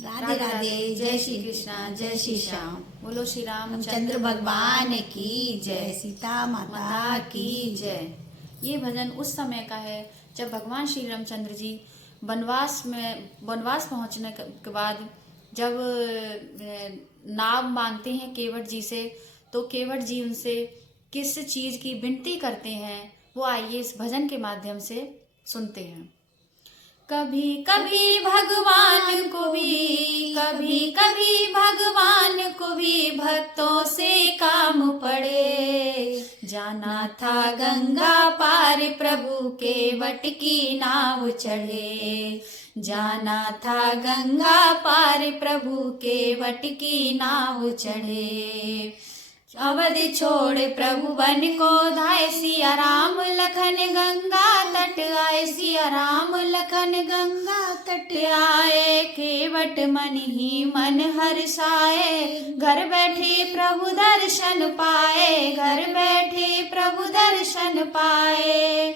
राधे राधे। जय श्री कृष्णा, जय श्री श्याम। बोलो श्री रामचंद्र भगवान की जय, सीता माता की जय। ये भजन उस समय का है जब भगवान श्री रामचंद्र जी वनवास पहुंचने के बाद जब नाव मांगते हैं केवट जी से, तो केवट जी उनसे किस चीज की विनती करते हैं वो आइए इस भजन के माध्यम से सुनते हैं। कभी कभी भगवान को भी भक्तों से काम पड़े। जाना था गंगा पार प्रभु के वट की नाव चढ़े। जाना था गंगा पार प्रभु के वट की नाव चढ़े। अवध छोड़ प्रभु बन को धाय, सिया राम लखन गंगा तट आए। सिया राम लखन गंगा तट आए। केवट मन ही मन हर्षाए, घर बैठे प्रभु दर्शन पाए। घर बैठे प्रभु दर्शन पाए।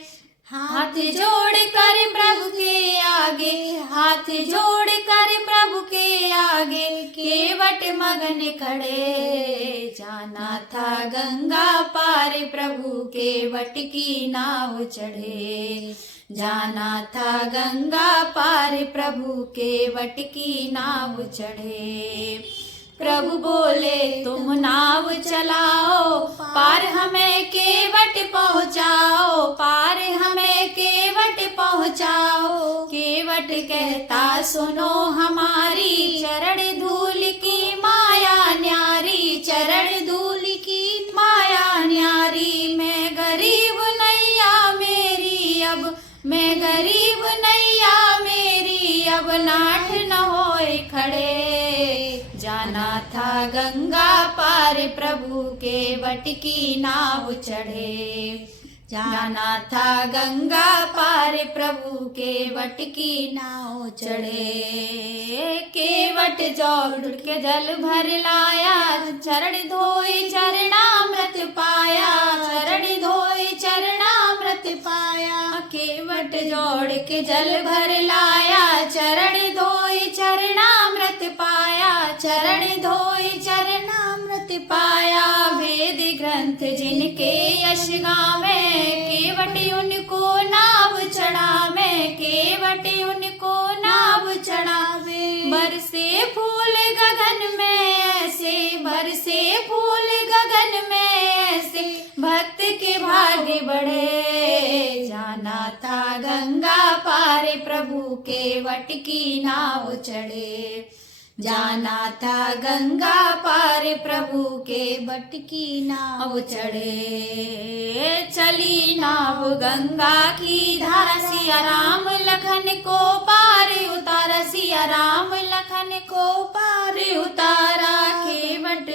हाथ जोड़ कर प्रभु के आगे, हाथ जोड़ कर प्रभु के आगे, केवट मगन खड़े। जाना था गंगा पार प्रभु के वट की नाव चढ़े। जाना था गंगा पार प्रभु के वट की नाव चढ़े। प्रभु बोले तुम नाव चलाओ, पार हमें केवट पहुँचाओ। पार हमें केवट पहुँचाओ। केवट कहता सुनो हमारी, चरण धूल की माया न्यारी। चरण धूल की माया न्यारी। मैं गरीब नैया मेरी अब, मैं गरीब नैया मेरी अब, नाठ न होए खड़े। जाना था गंगा पार प्रभु के वट की नाव चढ़े। जाना था गंगा पार प्रभु के वट की नाव चढ़े। केवट जोड़ के जल भर लाया, चरण धोए चरणामृत पाया। चरण धोए चरणामृत पाया। केवट जोड़ के जल भर लाया, चरण धोए चरणामृत पाया। चरण धोए चरणामृत पाया। वेद ग्रंथ जिनके यश गावे, केवट उनको नाव चढ़ावे। केवट उनको नाव चढ़ावे। बरसे फूल गगन में ऐसे, बरसे फूल गगन में ऐसे, भक्त के भाग्य बढ़े। जाना था गंगा पार प्रभु के वट की नाव चढ़े। जाना था गंगा पार प्रभु के वट की नाव चढ़े। चली नाव गंगा की धारा, सिया राम लखन को पार उतारा। सिया राम लखन को पार उतारा। केवट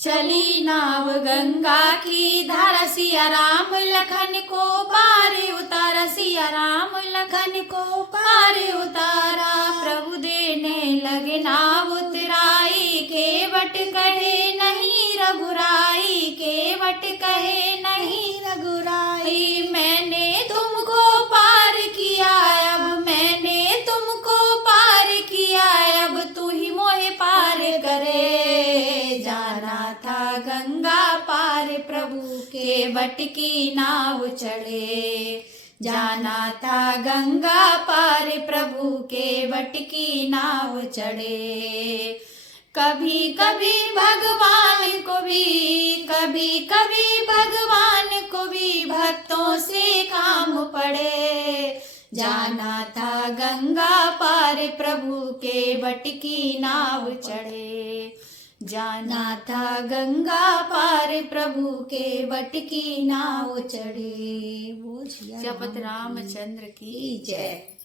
चली नाव गंगा की धारा, सिया राम लखन को पार उतारा। सिया राम लखन को पार उतारा। प्रभु देने लगे नाव उतराई, केवट कहे नहीं रघुराई। केवट कहे नहीं रघुराई। मैंने तुमको पार किया अब, मैंने तुमको पार किया अब, तू ही मोहे पार करे। जाना था गंगा पार प्रभु के वट की नाव चढ़े। जाना था गंगा पार प्रभु के वट की नाव चढ़े। कभी कभी भगवान को भी भक्तों से काम पड़े। जाना था गंगा पार प्रभु के वट की नाव चढ़े। जाना था गंगा पार प्रभु के वट की नाव चढ़े। जपत रामचंद्र की जय।